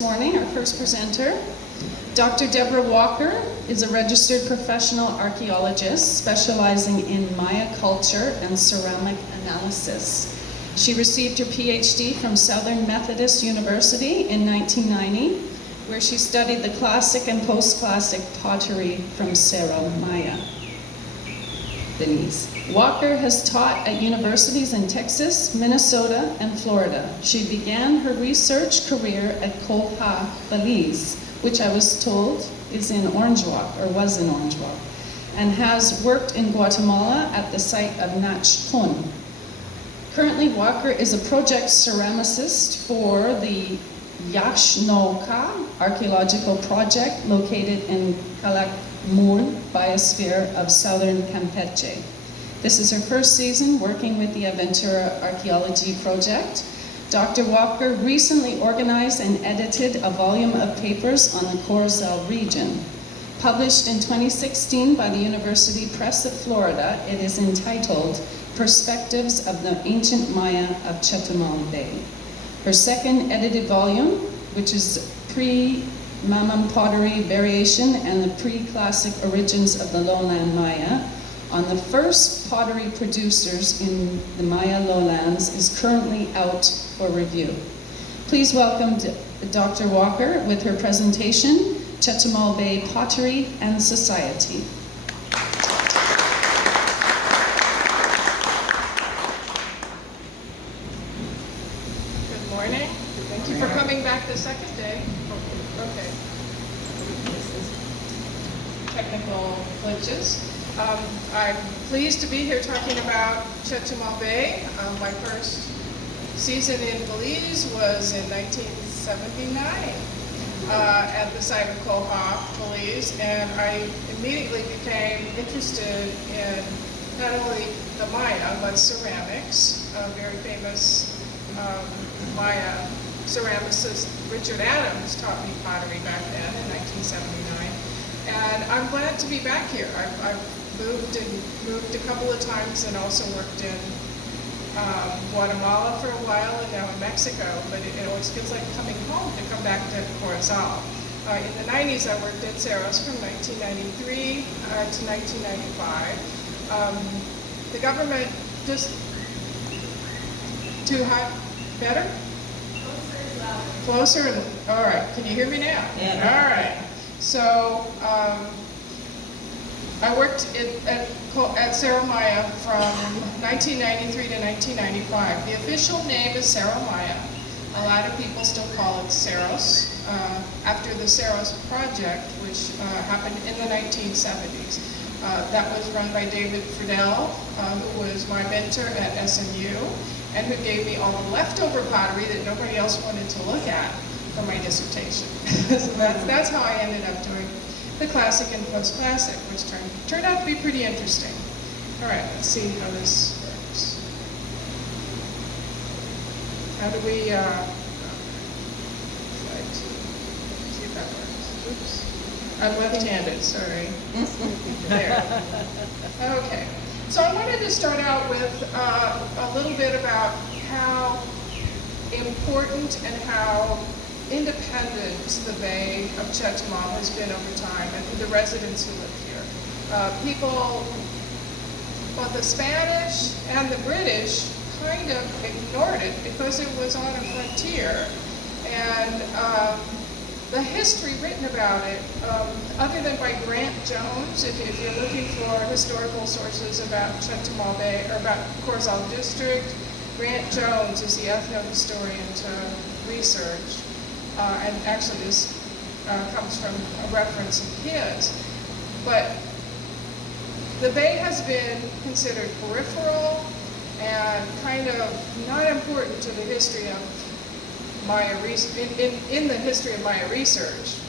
Morning, our first presenter, Dr. Debra Walker, is a registered professional archaeologist specializing in Maya culture and ceramic analysis. She received her PhD from Southern Methodist University in 1990, where she studied the classic and post-classic pottery from Cerro Maya, Belize. Walker has taught at universities in Texas, Minnesota, and Florida. She began her research career at Corozal, Belize, which I was told is in Orange Walk, or was in Orange Walk, and has worked in Guatemala at the site of Nachpun. Currently, Walker is a project ceramicist for the Yaxnoka archaeological project located in Calakmul biosphere of southern Campeche. This is her first season working with the Aventura Archaeology Project. Dr. Walker recently organized and edited a volume of papers on the Corozal region. Published in 2016 by the University Press of Florida, it is entitled Perspectives of the Ancient Maya of Chetumal Bay. Her second edited volume, which is Pre-Mamam Pottery Variation and the Pre-Classic Origins of the Lowland Maya, on the first pottery producers in the Maya lowlands, is currently out for review. Please welcome Dr. Walker with her presentation, Chetumal Bay Pottery and Society. Good morning. Thank you for coming back the second day. Okay. Technical glitches. I'm pleased to be here talking about Chetumal Bay. My first season in Belize was in 1979 at the site of Corozal, Belize, and I immediately became interested in not only the Maya, but ceramics. A very famous Maya ceramicist, Richard Adams, taught me pottery back then in 1979. And I'm glad to be back here. I've moved a couple of times and also worked in Guatemala for a while and now in Mexico, but it always feels like coming home to come back to Corozal. In the 90s, I worked at Cerros from 1993 to 1995. The government just too hot, better? Closer, all right. Can you hear me now? Yeah. All right. So I worked at Cerro Maya from 1993 to 1995. The official name is Cerro Maya. A lot of people still call it Cerros, after the Cerros project, which happened in the 1970s. That was run by David Friedel, who was my mentor at SMU, and who gave me all the leftover pottery that nobody else wanted to look at for my dissertation. So that's how I ended up doing the classic and post-classic, which turned out to be pretty interesting. All right, let's see how this works. How do we, see if that works. Oops. I'm left-handed, sorry. There. Okay. So I wanted to start out with a little bit about how important and how independent the Bay of Chetumal has been over time, and the residents who live here. Well, the Spanish and the British kind of ignored it because it was on a frontier, and the history written about it, other than by Grant Jones, if you're looking for historical sources about Chetumal Bay or about Corozal District, Grant Jones is the ethno-historian to research. And actually this comes from a reference of his. But the Bay has been considered peripheral and kind of not important to the history of Maya in the history of Maya research.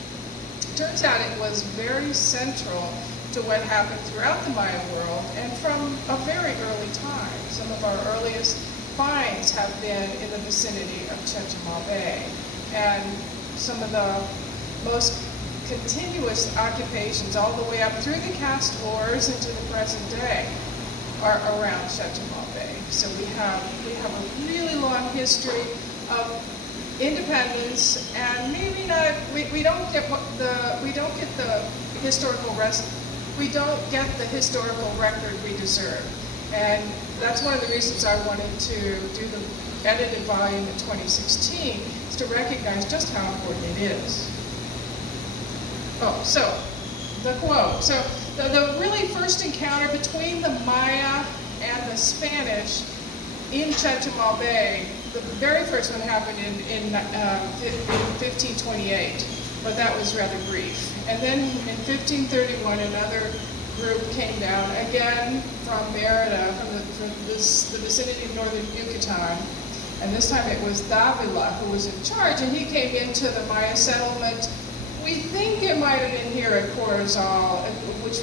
Turns out it was very central to what happened throughout the Maya world and from a very early time. Some of our earliest finds have been in the vicinity of Chetumal Bay. And some of the most continuous occupations all the way up through the caste wars into the present day are around Chetumal Bay. So we have a really long history of independence, and maybe not. We don't get the historical we don't get the historical record we deserve, and that's one of the reasons I wanted to do the edited volume in 2016, is to recognize just how important it is. Oh, so the quote. So the really first encounter between the Maya and the Spanish in Chetumal Bay, the very first one happened in 1528, but that was rather brief. And then in 1531, another group came down, again from Merida, from the vicinity of northern Yucatan, and this time it was Davila who was in charge, and he came into the Maya settlement. We think it might have been here at Corozal, which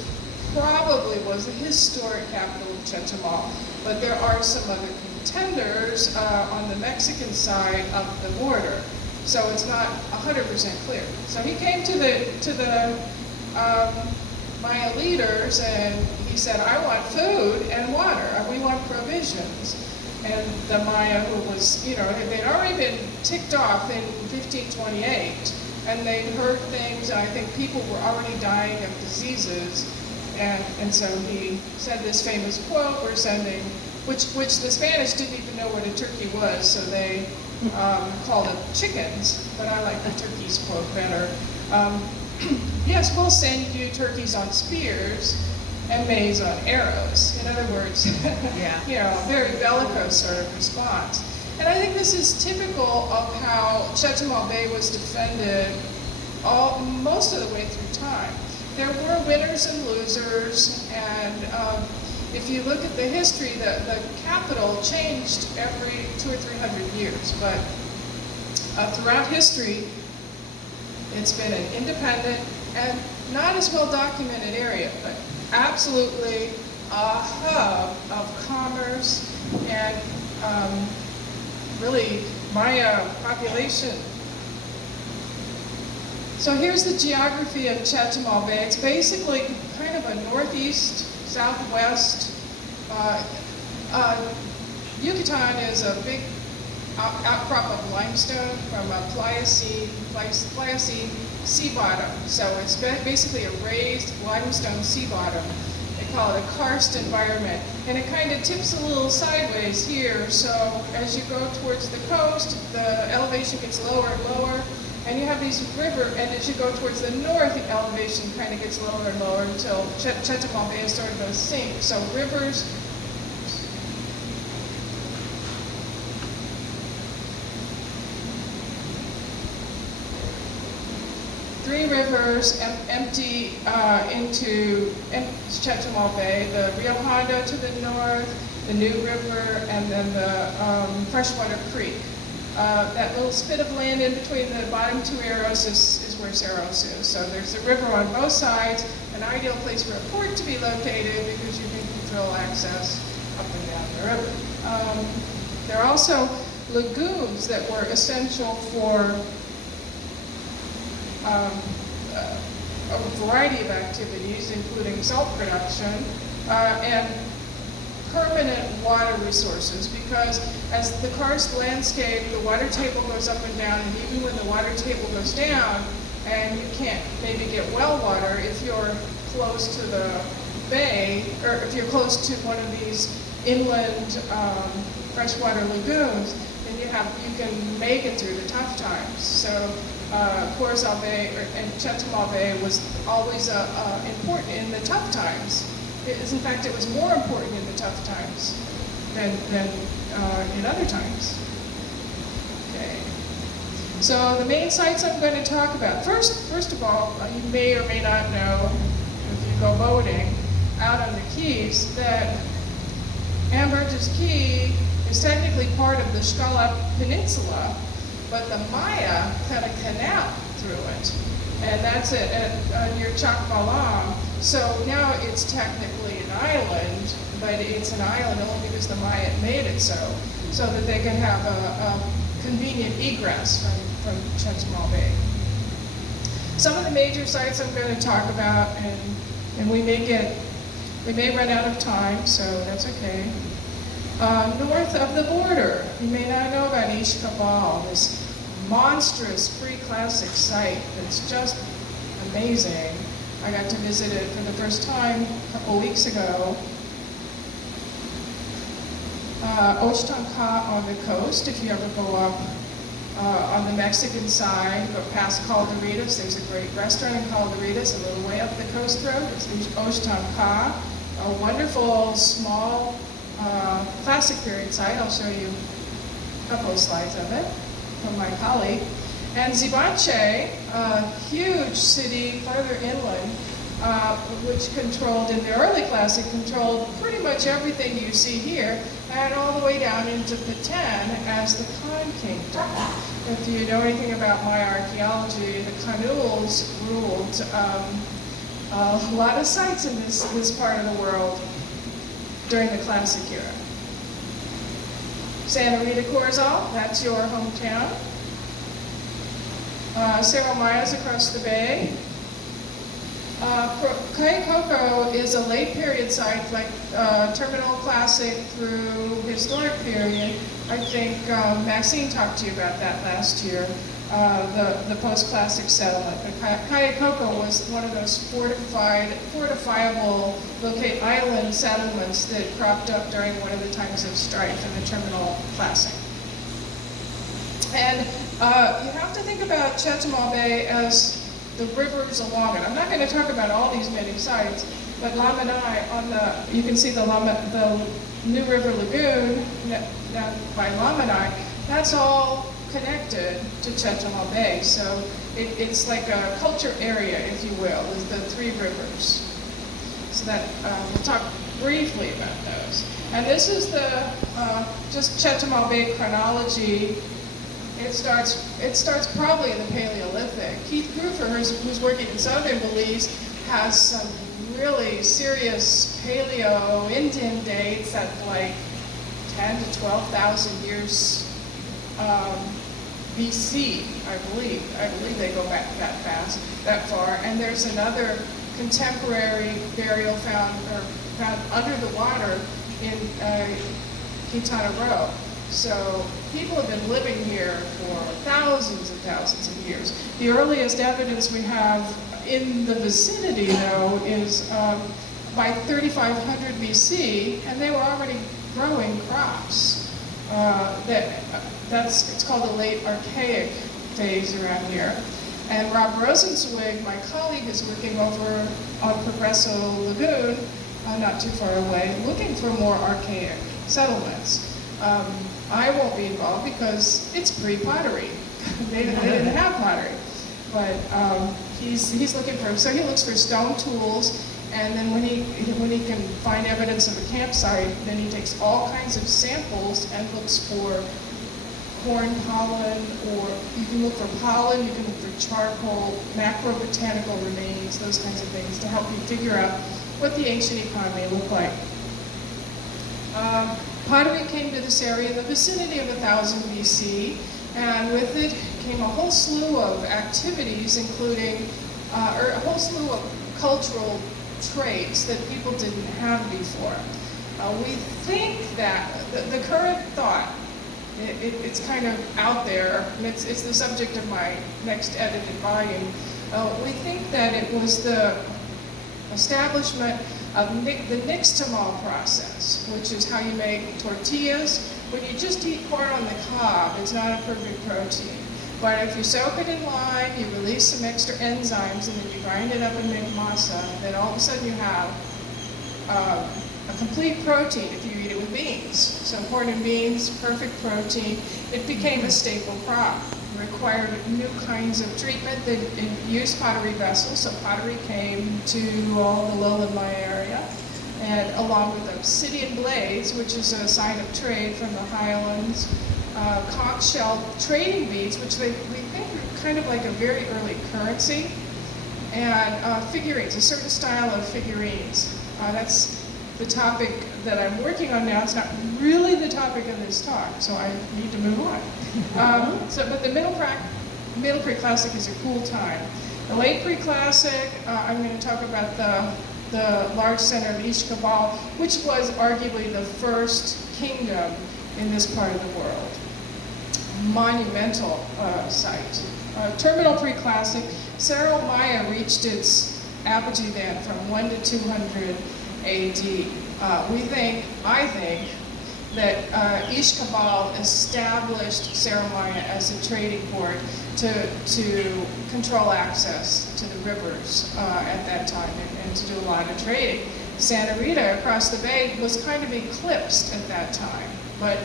probably was the historic capital of Chetumal, but there are some other contenders on the Mexican side of the border, so it's not 100% clear. So he came to the Maya leaders and he said, I want food and water, we want provisions. And the Maya, who was, they'd already been ticked off in 1528, and they'd heard things, and I think people were already dying of diseases, and so he said this famous quote, we're sending, which the Spanish didn't even know what a turkey was, so they called it chickens, but I like the turkeys quote better. Yes, we'll send you turkeys on spears and maize on arrows. In other words, very bellicose sort of response. And I think this is typical of how Chetumal Bay was defended most of the way through time. There were winners and losers, and if you look at the history, the capital changed every 200 or 300 years, but throughout history, it's been an independent and not as well documented area, but absolutely a hub of commerce and really Maya population. So here's the geography of Chetumal Bay. It's basically kind of a northeast, southwest. Yucatan is a big outcrop of limestone from a Pliocene sea bottom. So it's basically a raised limestone sea bottom. They call it a karst environment. And it kind of tips a little sideways here. So as you go towards the coast, the elevation gets lower and lower. And you have these rivers, and as you go towards the north, the elevation kind of gets lower and lower until Chetumal Bay is starting to sink. So rivers, three rivers empty into Chetumal Bay, the Rio Hondo to the north, the New River, and then the Freshwater Creek. That little spit of land in between the bottom two arrows is where Cerros is. So there's a river on both sides, an ideal place for a port to be located because you can control access up and down the river. There are also lagoons that were essential for a variety of activities, including salt production and permanent water resources, because as the karst landscape, the water table goes up and down, and even when the water table goes down and you can't maybe get well water, if you're close to the bay, or if you're close to one of these inland freshwater lagoons, then you can make it through the tough times. So Corozal Bay and Chetumal Bay was always important in the tough times. In fact, it was more important in the tough times than in other times. Okay. So the main sites I'm going to talk about. First of all, you may or may not know, if you go boating out on the Keys, that Amberges Key is technically part of the Xcalap Peninsula, but the Maya cut a canal through it. And that's it near Chacmalam. So now it's technically an island, but it's an island only because the Maya made it so that they can have a convenient egress from Chetumal Bay. Some of the major sites I'm going to talk about, and we may run out of time, so that's okay. North of the border, you may not know about Ishkabal, this monstrous pre-classic site that's just amazing. I got to visit it for the first time a couple weeks ago. Oshtanka on the coast, if you ever go up on the Mexican side, go past Calderitas, there's a great restaurant in Calderitas, a little way up the coast road. It's Oshtanka, a wonderful, small, classic period site. I'll show you a couple of slides of it from my colleague. And Zibanche, a huge city farther inland, which controlled, in the early classic, controlled pretty much everything you see here, and all the way down into Peten as the Khan Kingdom. If you know anything about my archaeology, the Kanuls ruled a lot of sites in this part of the world during the classic era. Santa Rita Corozal, that's your hometown. Cerro Maya's across the bay. Kayakoko is a late period site, like terminal classic through historic period. I think Maxine talked to you about that last year, the post-classic settlement. But Kayakoko was one of those fortifiable island settlements that cropped up during one of the times of strife in the terminal classic. And you have to think about Chetumal Bay as the rivers along it. I'm not going to talk about all these many sites, but Lamanai you can see the New River Lagoon down by Lamanai, that's all connected to Chetumal Bay. So it's like a culture area, if you will, is the three rivers. So that we'll talk briefly about those. And this is the just Chetumal Bay chronology. It starts probably in the Paleolithic. Keith Grufer, who's working in southern Belize, has some really serious Paleo-Indian dates at like 10 to 12,000 years BC, I believe. I believe they go back that far. And there's another contemporary burial found under the water in Quintana Roo. So people have been living here for thousands and thousands of years. The earliest evidence we have in the vicinity, though, is by 3500 BC, and they were already growing crops. It's called the late Archaic phase around here. And Rob Rosenzweig, my colleague, is working over on Progresso Lagoon, not too far away, looking for more archaic settlements. I won't be involved because it's pre-pottery. they didn't have pottery. But he's looking for, so he looks for stone tools, and then when he can find evidence of a campsite, then he takes all kinds of samples and looks for corn pollen, or you can look for pollen, you can look for charcoal, macrobotanical remains, those kinds of things to help you figure out what the ancient economy looked like. Pottery came to this area in the vicinity of 1000 BC, and with it came a whole slew of activities, including a whole slew of cultural traits that people didn't have before. We think that the current thought, it's kind of out there, and it's the subject of my next edited volume. We think that it was the establishment of the nixtamal process, which is how you make tortillas. When you just eat corn on the cob, it's not a perfect protein. But if you soak it in lime, you release some extra enzymes, and then you grind it up and make masa, then all of a sudden you have a complete protein if you eat it with beans. So corn and beans, perfect protein. It became a staple crop. It required new kinds of treatment that used pottery vessels. So pottery came to all the lowland Maya area, and along with obsidian blades, which is a sign of trade from the highlands, conch shell trading beads, which we think are kind of like a very early currency, and figurines, a certain style of figurines. That's the topic that I'm working on now. It's not really the topic of this talk, so I need to move on. But the Middle Pre-Classic is a cool time. The Late Pre-Classic, I'm going to talk about the large center of Ishkabal, which was arguably the first kingdom in this part of the world. monumental site. Terminal Preclassic, Cerro Maya reached its apogee then from 1 to 200 AD. I think, that Ishkabal established Cerro Maya as a trading port to control access to the rivers at that time and to do a lot of trading. Santa Rita across the bay was kind of eclipsed at that time, but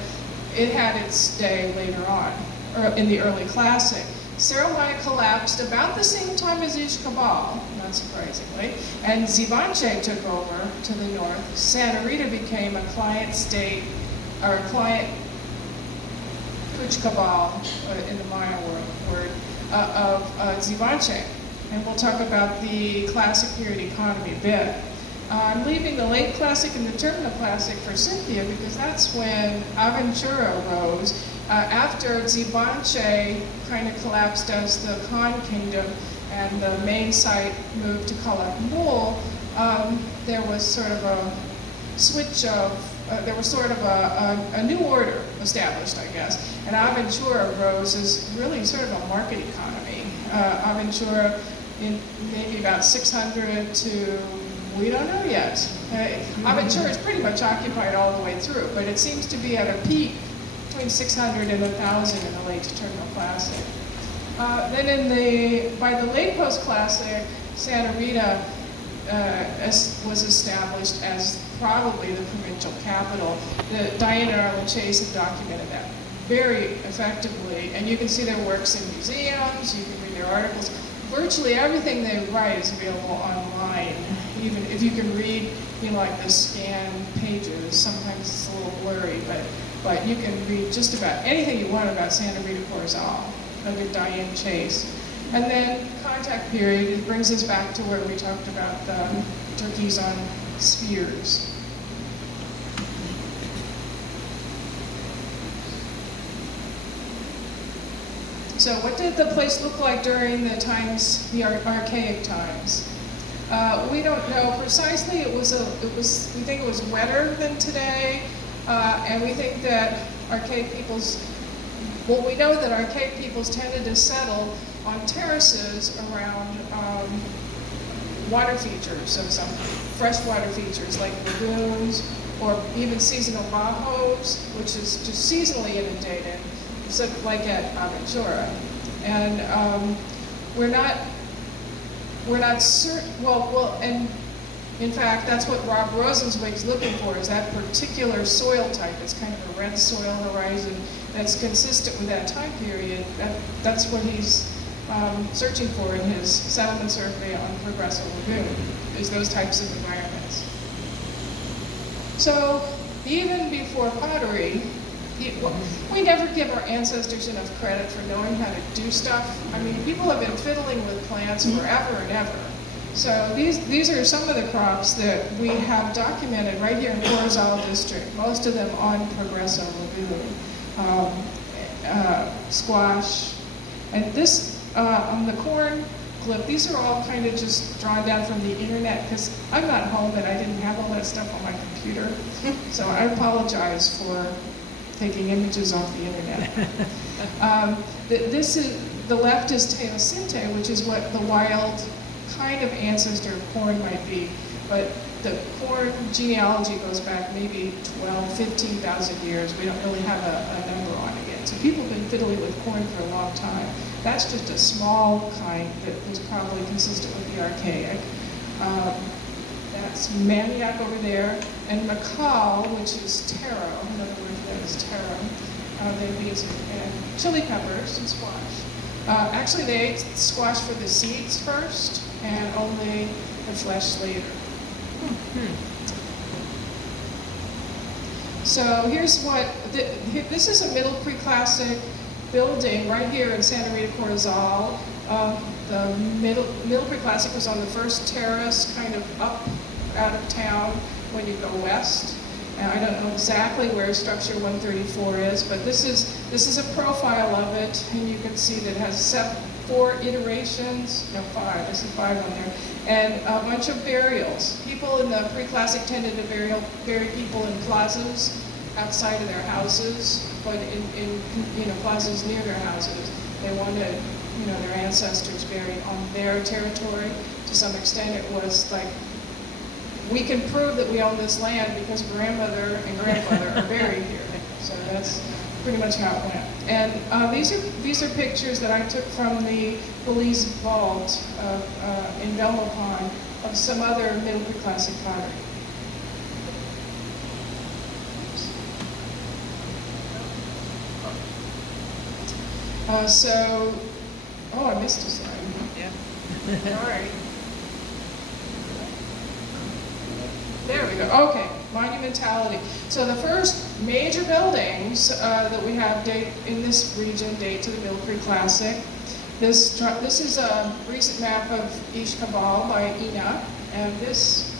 it had its day later on, or in the early Classic. Cerro Maya collapsed about the same time as Ishkabal, not surprisingly, and Zivanche took over to the north. Santa Rita became a client state, or a client Kuchkabal, in the Maya word, of Zivanche. And we'll talk about the Classic period economy a bit. I'm leaving the late Classic and the Terminal Classic for Cynthia because that's when Aventura rose. After Zivanche kind of collapsed as the Khan Kingdom and the main site moved to Calakmul, there was sort of a switch of, there was sort of a new order established, I guess. And Aventura rose as really sort of a market economy. Aventura in maybe about 600 to, we don't know yet. Aventura is pretty much occupied all the way through, but it seems to be at a peak between 600 and 1,000 in the late Terminal Classic. Then by the late Post-Classic, Santa Rita was established as probably the provincial capital. Diana and Arlen Chase have documented that very effectively, and you can see their works in museums, you can read their articles. Virtually everything they write is available online, even if you can read, like the scanned pages. Sometimes it's a little blurry, but you can read just about anything you want about Santa Rita Corozal under Diane Chase. And then contact period, it brings us back to where we talked about the turkeys on spears. So what did the place look like during the times, the archaic times? We don't know precisely. We think it was wetter than today, and we think that archaic peoples, we know that archaic peoples tended to settle on terraces around water features, so some freshwater features like lagoons or even seasonal bajos, which is just seasonally inundated, so like at Aventura. And we're not certain, and in fact, that's what Rob Rosenzweig's looking for, is that particular soil type. It's kind of a red soil horizon that's consistent with that time period. That's what he's searching for in his settlement survey on Progresso Lagoon, is those types of environments. So even before pottery, we never give our ancestors enough credit for knowing how to do stuff. I mean, people have been fiddling with plants forever and ever. So these are some of the crops that we have documented right here in Corozal District, most of them on Progresso Lagoon. Squash, and this, on the corn clip, these are all kind of just drawn down from the internet because I'm not home and I didn't have all that stuff on my computer. So I apologize for taking images off the internet. The left is teosinte, which is what the wild kind of ancestor of corn might be, but the corn genealogy goes back maybe 12, 15,000 years. We don't really have a number on it yet. So people have been fiddling with corn for a long time. That's just a small kind that was probably consistent with the archaic. That's manioc over there, and macal, which is taro, another word for that is taro. They use and chili peppers and squash. Actually, they ate squash for the seeds first, and only the flesh later. So here's what, this is a middle preclassic building right here in Santa Rita Corozal. The middle preclassic was on the first terrace, kind of up out of town when you go west. And I don't know exactly where structure 134 is, but this is a profile of it, and you can see that it has 4 iterations, no 5, I see 5 on there, and a bunch of burials. People in the pre-classic tended to bury people in plazas outside of their houses. but in plazas near their houses, they wanted their ancestors buried on their territory. To some extent, it was like, we can prove that we own this land because grandmother and grandfather are buried here. So that's pretty much how it went. And these are pictures that I took from the Belize vault in Belmopon of some other Middle Preclassic pottery. I missed a slide. Yeah. All right. There we go. Okay, monumentality. So the first major buildings that we have in this region date to the Middle Preclassic. This is a recent map of Ish Kabal by Ina, and this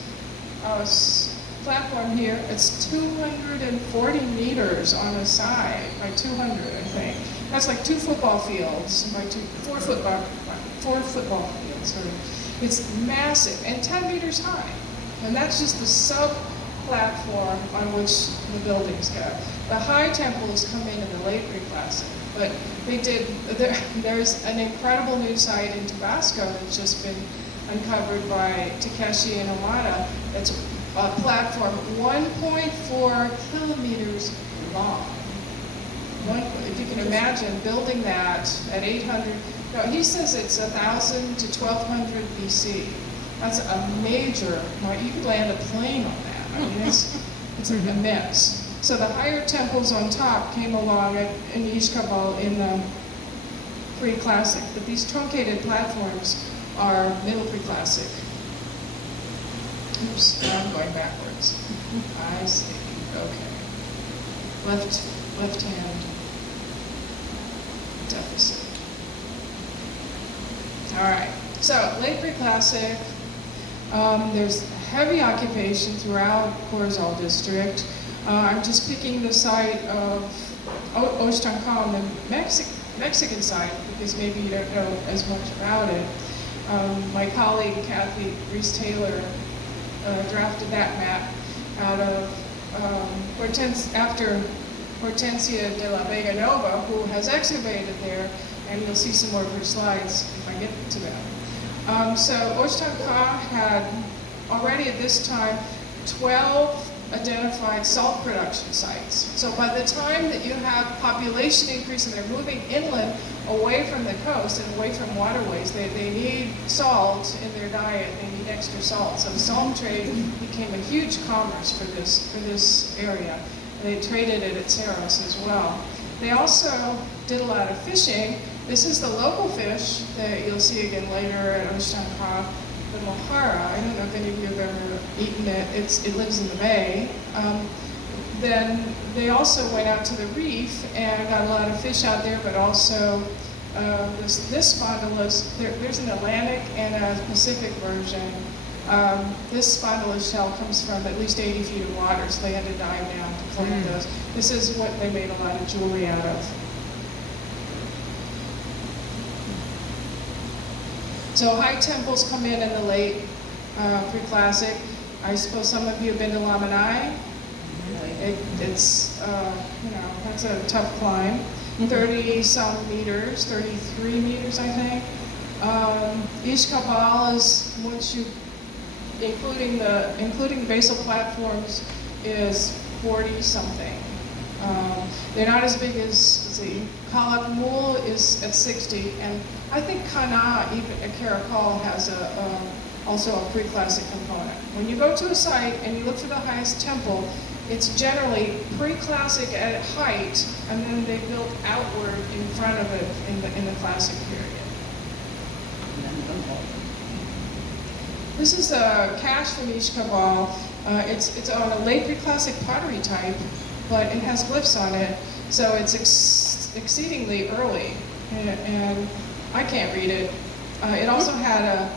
platform here, it's 240 meters on the side by 200, I think. That's like 2 football fields by 4 football fields. It's massive and 10 meters high. And that's just the sub-platform on which the buildings go. The high temples come in the late Preclassic, but there's an incredible new site in Tabasco that's just been uncovered by Takeshi and Omada. That's a platform 1.4 kilometers long. If you can imagine building that at 800, no, he says it's 1,000 to 1,200 BC. That's a major, you could land a plane on that. I mean, it's immense. So the higher temples on top came along in Ishkabal in the Preclassic, but these truncated platforms are Middle Preclassic. Oops, now I'm going backwards. I see, okay. Left hand deficit. All right, so late Preclassic, there's heavy occupation throughout Corozal district. I'm just picking the site of Oshtankal, the Mexican side, because maybe you don't know as much about it. My colleague, Kathy Reese-Taylor, drafted that map out of after Hortensia de la Vega Nova, who has excavated there, and you'll see some more of her slides if I get to them. So Oshtankal had already at this time 12 identified salt production sites. So by the time that you have population increase and they're moving inland away from the coast and away from waterways, they need salt in their diet, they need extra salt. So the salt trade became a huge commerce for this area. They traded it at Cerros as well. They also did a lot of fishing. This is the local fish that you'll see again later at Oshtankal, the mohara. I don't know if any of you have ever eaten it. It lives in the bay. Then they also went out to the reef and got a lot of fish out there, but also this spondylus, there's an Atlantic and a Pacific version. This spondylus shell comes from at least 80 feet of water, so they had to dive down to collect those. This is what they made a lot of jewelry out of. So high temples come in the late Preclassic. I suppose some of you have been to Lamanai. It's that's a tough climb. 30-some meters, 33 meters, I think. Ishkabal is, once you, including the basal platforms, is 40-something. They're not as big as, let's see, Kalak Mul is at 60, and I think Kana, even at Karakal, has also a Preclassic component. When you go to a site and you look for the highest temple, it's generally Preclassic at height, and then they built outward in front of it in the Classic period. This is a cache from Ishkabal. It's on a late Preclassic pottery type, but it has glyphs on it, so it's exceedingly early, and I can't read it. It also had a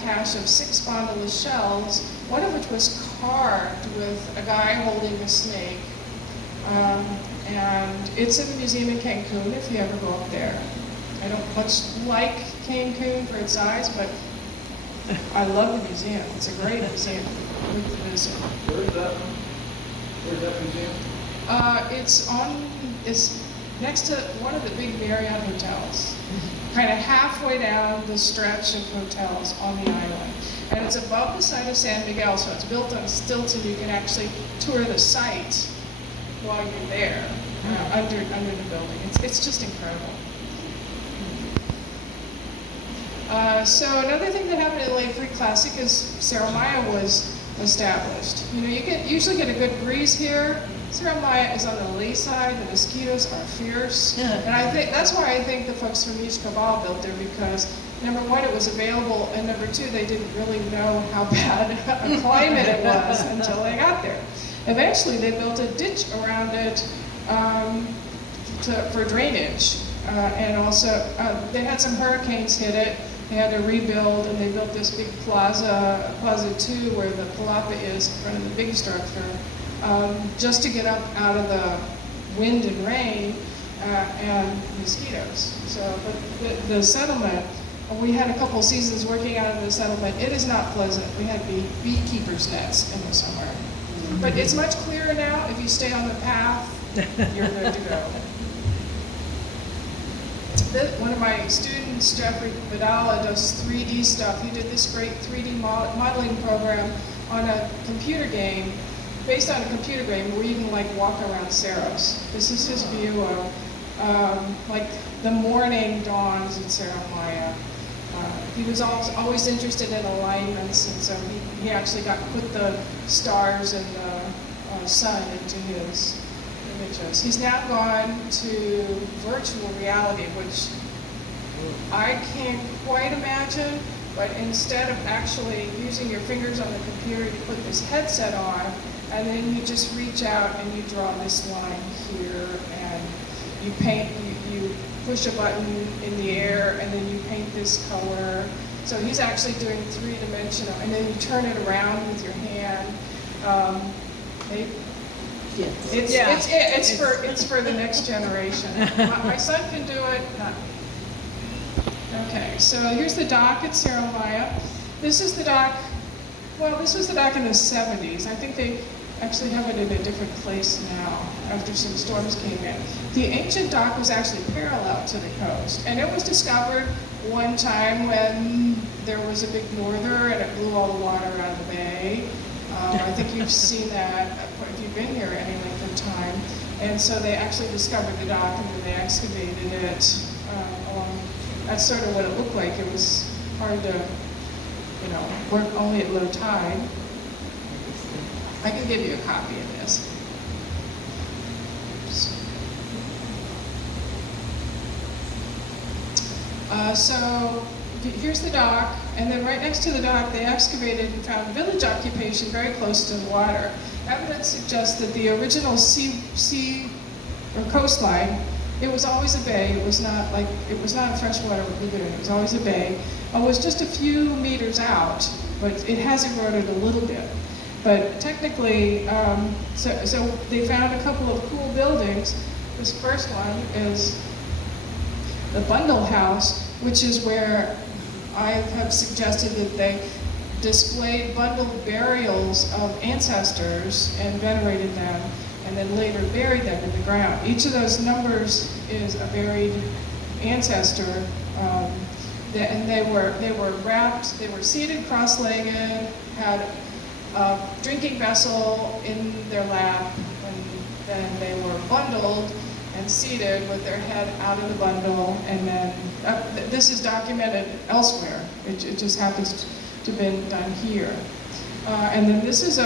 cache of 6 spondylus shells, one of which was carved with a guy holding a snake, and it's in the museum in Cancun if you ever go up there. I don't much like Cancun for its size, but I love the museum. It's a great museum. Where's that museum? It's next to one of the big Marriott hotels, kind of halfway down the stretch of hotels on the island. And it's above the site of San Miguel, so it's built on stilts, and you can actually tour the site while you're there, under the building. It's just incredible. So another thing that happened in Lake Creek Classic is Cerro Maya was established. You know, you usually get a good breeze here. Cerro Maya is on the lee side. The mosquitoes are fierce, and I think that's why I think the folks from East Cabal built there, because number one, it was available, and number two, they didn't really know how bad a climate it was until they got there. Eventually, they built a ditch around it for drainage, and also they had some hurricanes hit it. They had to rebuild, and they built this big Plaza 2, where the palapa is in front of the big structure, just to get up out of the wind and rain and mosquitoes. So, but the settlement, we had a couple seasons working out of the settlement. It is not pleasant. We had beekeepers' nets in the summer. But it's much clearer now. If you stay on the path, you're good to go. One of my students, Jeffrey Vidala, does 3D stuff. He did this great 3D modeling program on a computer game, based on a computer game where you can like walk around Cerros. This is his view of like the morning dawns in Cerro Maya. He was always interested in alignments, and so he actually put the stars and the sun into his images. He's now gone to virtual reality, which I can't quite imagine, but instead of actually using your fingers on the computer, you put this headset on, and then you just reach out and you draw this line here, and you paint, you push a button in the air, and then you paint this color. So he's actually doing three-dimensional, and then you turn it around with your hand. It's for the next generation. My son can do it. Okay, so here's the dock at Cerro Maya. This is the dock. Well, this was the dock in the 70s. I think they actually have it in a different place now after some storms came in. The ancient dock was actually parallel to the coast, and it was discovered one time when there was a big norther and it blew all the water out of the bay. I think you've seen that if you've been here any length of time. And so they actually discovered the dock, and then they excavated it along. That's sort of what it looked like. It was hard to, work only at low tide. I can give you a copy of this. So here's the dock, and then right next to the dock, they excavated and found village occupation very close to the water. Evidence suggests that the original sea or coastline, it was always a bay. It was not a freshwater lagoon. It was always a bay. It was just a few meters out, but it has eroded a little bit. But technically, so they found a couple of cool buildings. This first one is the Bundle House, which is where I have suggested that they displayed bundled burials of ancestors and venerated them, and then later buried them in the ground. Each of those numbers is a buried ancestor, and they were wrapped. They were seated cross-legged, had a drinking vessel in their lap, and then they were bundled and seated with their head out of the bundle, and then this is documented elsewhere. It just happens to have been done here. And then this is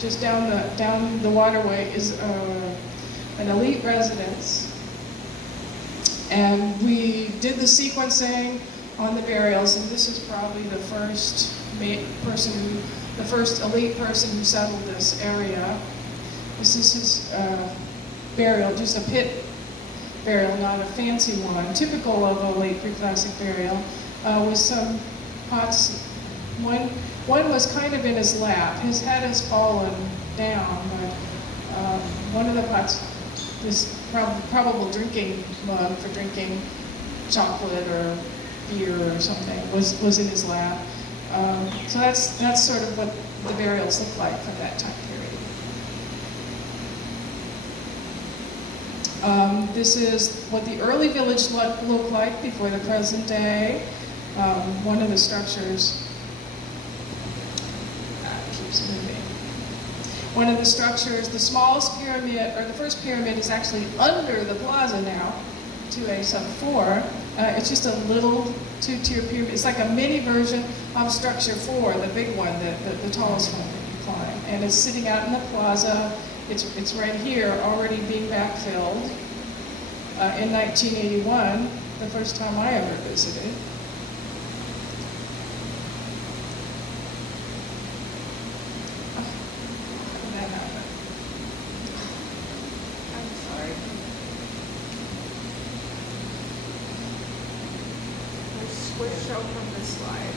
just down the waterway is an elite residence, and we did the sequencing on the burials, and this is probably the first elite person who settled this area. This is his burial, just a pit burial, not a fancy one, typical of a late pre-classic burial, with some pots. One was kind of in his lap. His head has fallen down, but one of the pots, this probable drinking mug for drinking chocolate or beer or something, was in his lap. So that's sort of what the burials look like from that time period. This is what the early village looked like before the present day. One of the structures keeps moving. One of the structures, the smallest pyramid, or the first pyramid, is actually under the plaza now, 2A sub 4. It's just a little two-tier pyramid. It's like a mini version of structure 4, the big one, the tallest one that you climb. And it's sitting out in the plaza. It's right here, already being backfilled. In 1981, the first time I ever visited. Switch out from this slide.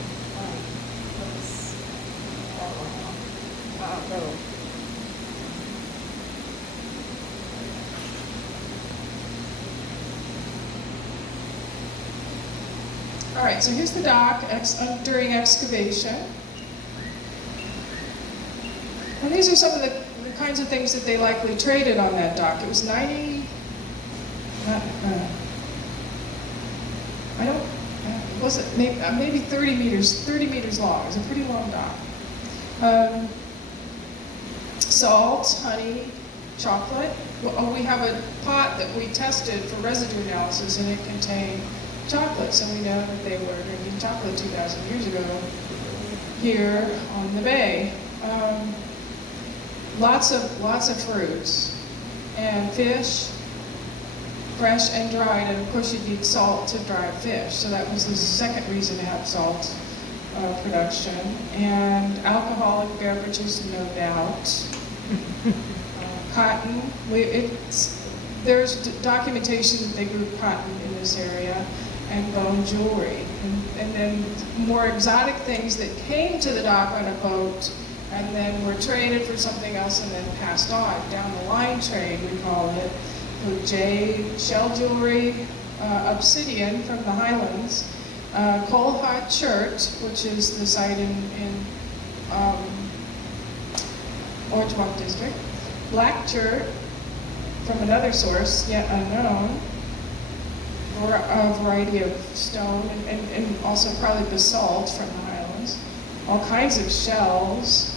All right, so here's the dock during excavation. And these are some of the kinds of things that they likely traded on that dock. It was 90, was it maybe 30 meters long. It was a pretty long dock. Salt, honey, chocolate. Well, we have a pot that we tested for residue analysis, and it contained chocolate, so we know that they were drinking chocolate 2,000 years ago here on the bay. Lots of fruits and fish, fresh and dried, and of course you need salt to dry fish, so that was the second reason to have salt production. And alcoholic beverages, no doubt. Cotton, there's documentation that they grew cotton in this area, and bone jewelry. And then more exotic things that came to the dock on a boat and then were traded for something else and then passed on. Down the line trade, we call it. Jade, shell jewelry, obsidian from the Highlands, Colha Church, which is the site in Orange Walk District, black chert from another source, yet unknown, a variety of stone, and also probably basalt from the Highlands, all kinds of shells,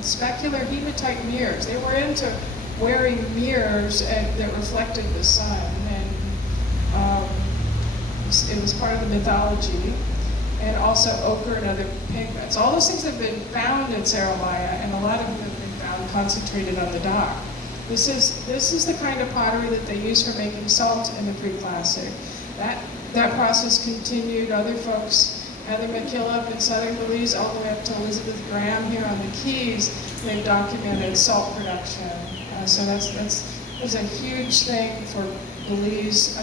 specular hematite mirrors. They were into wearing mirrors that reflected the sun, and it was part of the mythology, and also ochre and other pigments. All those things have been found in Saramaya, and a lot of them have been found concentrated on the dock. This is the kind of pottery that they use for making salt in the pre-classic. That process continued. Other folks, Heather McKillop in southern Belize, all the way up to Elizabeth Graham here on the Keys, they've documented salt production. So that's a huge thing for Belize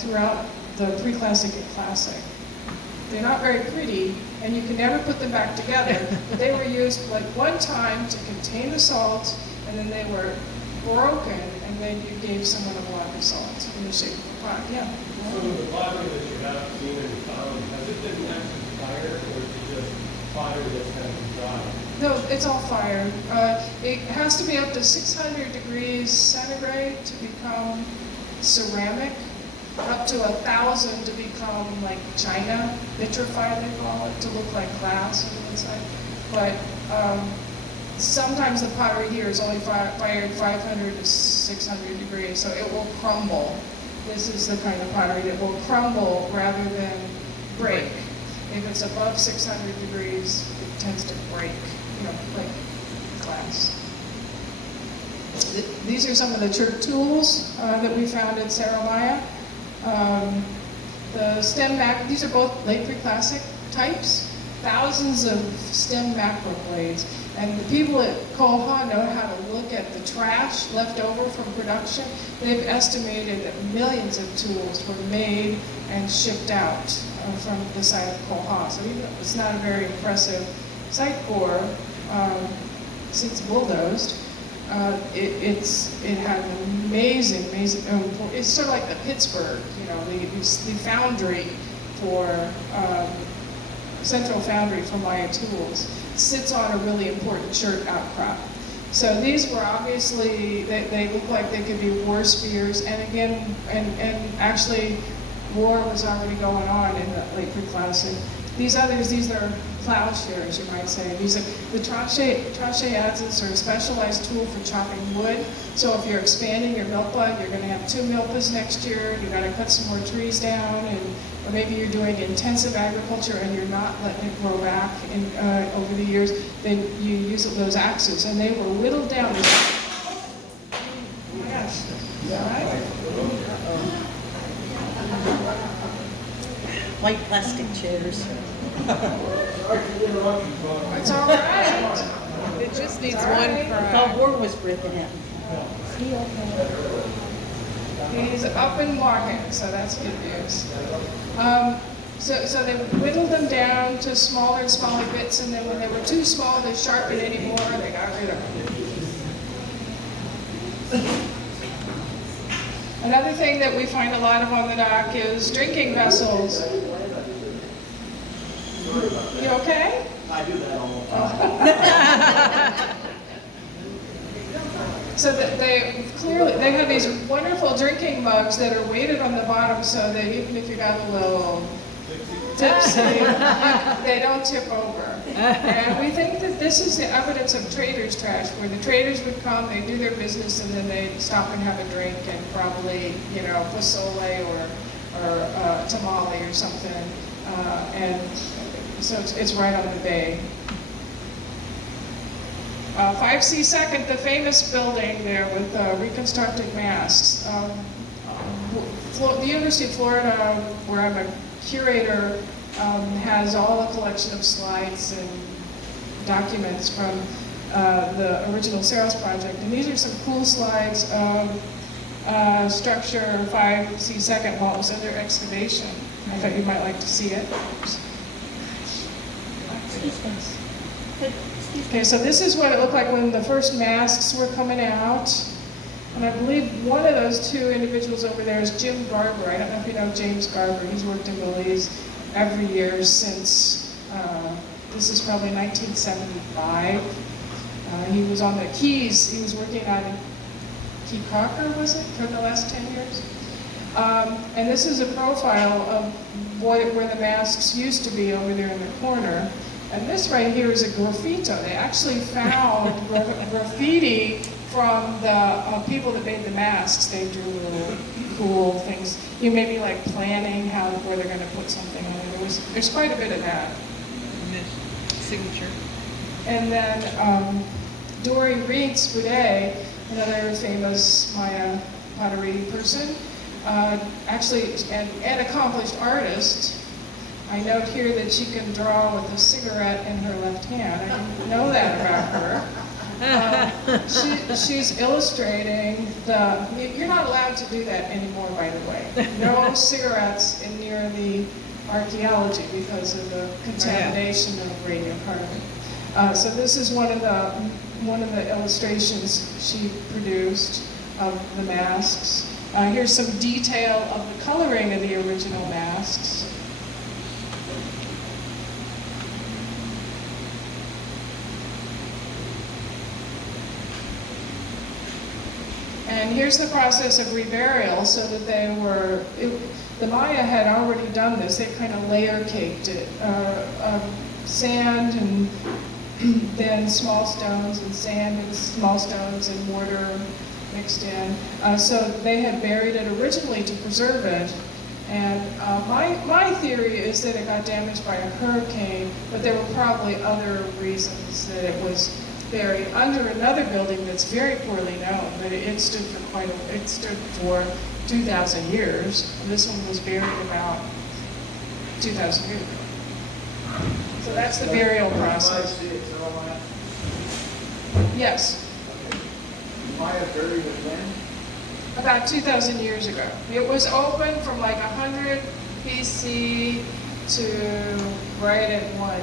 throughout the pre-classic and classic. They're not very pretty, and you can never put them back together. But they were used like one time to contain the salt, and then they were broken, and then you gave someone a block of salt in the shape of a pot. Yeah. So the pottery that you have seen and found, has it been actually fired, or is it just pottery that's kind of dry? No, it's all fired. It has to be up to 600 degrees centigrade to become ceramic, up to 1,000 to become like china, vitrified they call it, to look like glass on the inside. But sometimes the pottery here is only fired 500 to 600 degrees, so it will crumble. This is the kind of pottery that will crumble rather than break. If it's above 600 degrees, it tends to break, like glass. These are some of the church tools that we found in Saramaya. The stem these are both late pre-classic types. Thousands of stem macro blades. And the people at Colha know how to look at the trash left over from production. They've estimated that millions of tools were made and shipped out from the site of Colha. So even though it's not a very impressive site core, since bulldozed, it had an amazing, it's sort of like the Pittsburgh, the foundry for, central foundry for Maya tools. Sits on a really important chert outcrop. So these were obviously, they look like they could be war spears, and again, and actually, war was already going on in the late Preclassic. These others, these are plowshares, you might say. These are, the trancheadzes are a specialized tool for chopping wood. So if you're expanding your milpa, you're going to have 2 milpas next year, you're going to cut some more trees down, or maybe you're doing intensive agriculture and you're not letting it grow back over the years, then you use those axes. And they were whittled down. Oh my gosh. Is that right? White plastic chairs. It's all right. It just needs All one right. I cry. thought war was breaking out. He's up and walking, so that's good news. So they whittled them down to smaller and smaller bits, and then when they were too small to sharpen anymore, they got rid of them. Another thing that we find a lot of on the dock is drinking vessels. You okay? I do that all the time. So that they have these wonderful drinking mugs that are weighted on the bottom so that even if you got a little tipsy, they don't tip over. And we think that this is the evidence of traders' trash, where the traders would come, they'd do their business, and then they'd stop and have a drink and probably, pozole or tamale or something. And so it's right on the bay. 5C Second, the famous building there with reconstructed masks. The University of Florida, where I'm a curator, has all a collection of slides and documents from the original Saros project. And these are some cool slides of structure 5C Second while it was under excavation. I thought you might like to see it. Okay, so this is what it looked like when the first masks were coming out. And I believe one of those 2 individuals over there is Jim Garber. I don't know if you know James Garber. He's worked in Belize every year since, this is probably 1975. He was on the Keys. He was working on Key Crocker, was it, for the last 10 years? And this is a profile of where the masks used to be over there in the corner. And this right here is a graffito. They actually found graffiti from the people that made the masks. They drew little cool things. You may be like planning where they're going to put something on it. There's quite a bit of that. Signature. And then Dory Reeds Boudet, another famous Maya pottery person, actually an accomplished artist. I note here that she can draw with a cigarette in her left hand. I didn't know that about her. She's illustrating you're not allowed to do that anymore, by the way. No cigarettes near the archaeology because of the contamination of radiocarbon. So this is one of the illustrations she produced of the masks. Here's some detail of the coloring of the original masks. And here's the process of reburial, so that the Maya had already done this. They kind of layer caked it. Sand and then small stones, and sand and small stones and mortar mixed in. So they had buried it originally to preserve it. And my theory is that it got damaged by a hurricane, but there were probably other reasons that it was buried under another building that's very poorly known, but it stood for 2,000 years. And this one was buried about 2,000 years ago. So that's the burial process. Yes. Maya buried it when? About 2,000 years ago. It was open from like 100 BC to right at 1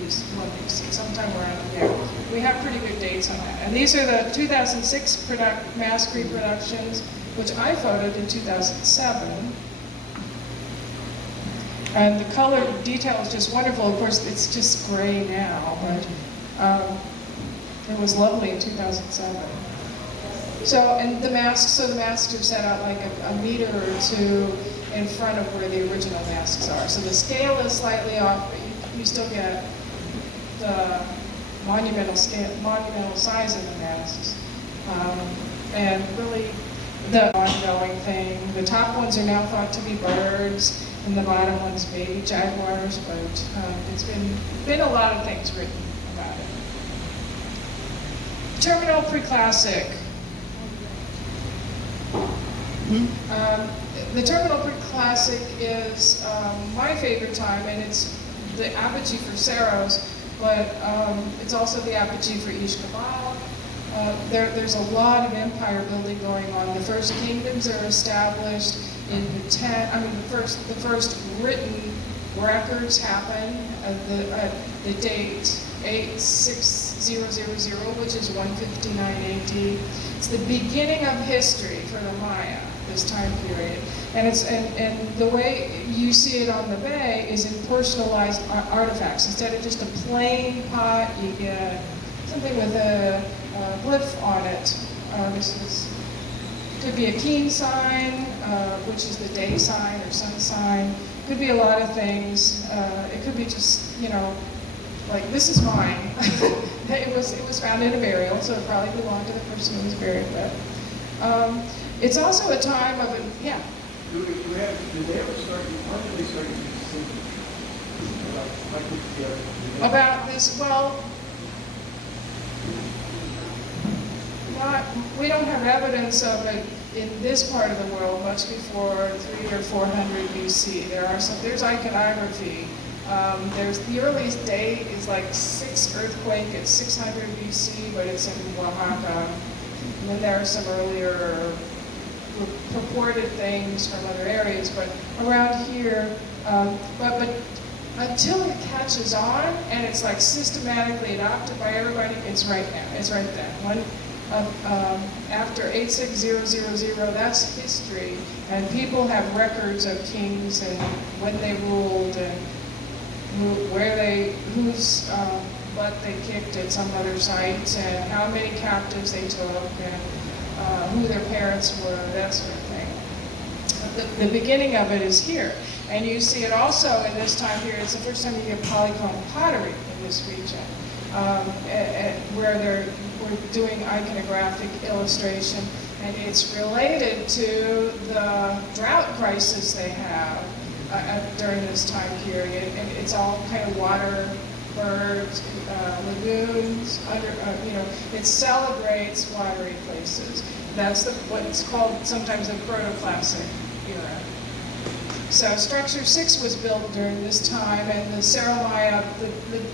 BC, sometime around there. We have pretty good dates on that. And these are the 2006 mask reproductions, which I photoed in 2007. And the color detail is just wonderful. Of course, it's just gray now, but It was lovely in 2007. So, and the masks are set out like a meter or two in front of where the original masks are. So the scale is slightly off, but you still get the monumental size of the masks. And really the ongoing thing. The top ones are now thought to be birds, and the bottom ones baby jaguars, but it's been a lot of things written about it. Terminal Preclassic. The Terminal Preclassic is my favorite time, and it's the apogee for Saros, but it's also the apogee for Ishkabal. There's a lot of empire building going on. The first kingdoms are established in the first written records happen at the date 86000, which is 159 AD. It's the beginning of history for the Maya, this time period. And the way you see it on the bay is in personalized artifacts. Instead of just a plain pot, you get something with a glyph on it. Could be a keen sign, which is the day sign or sun sign. Could be a lot of things. It could be just, like this is mine. It was found in a burial, so it probably belonged to the person who was buried with. It's also a time of yeah. Did they ever start? When did they start using signatures? About this, well. We don't have evidence of it in this part of the world much before 300 or 400 BC. There's iconography. There's the earliest date is like 6 earthquake at 600 BC, but it's in Oaxaca. And then there are some earlier purported things from other areas, but around here, but until it catches on and it's like systematically adopted by everybody, it's right now. It's right then. After 86000, that's history, and people have records of kings and when they ruled and whose butt they kicked at some other sites and how many captives they took and who their parents were, that sort of thing. The beginning of it is here, and you see it also in this time period. It's the first time you get polychrome pottery in this region, where we're doing iconographic illustration, and it's related to the drought crisis they have during this time period, and it's all kind of water, birds, lagoons, it celebrates watery places. That's what it's called sometimes the Proto-Classic era. So structure 6 was built during this time, and the Saramaya, the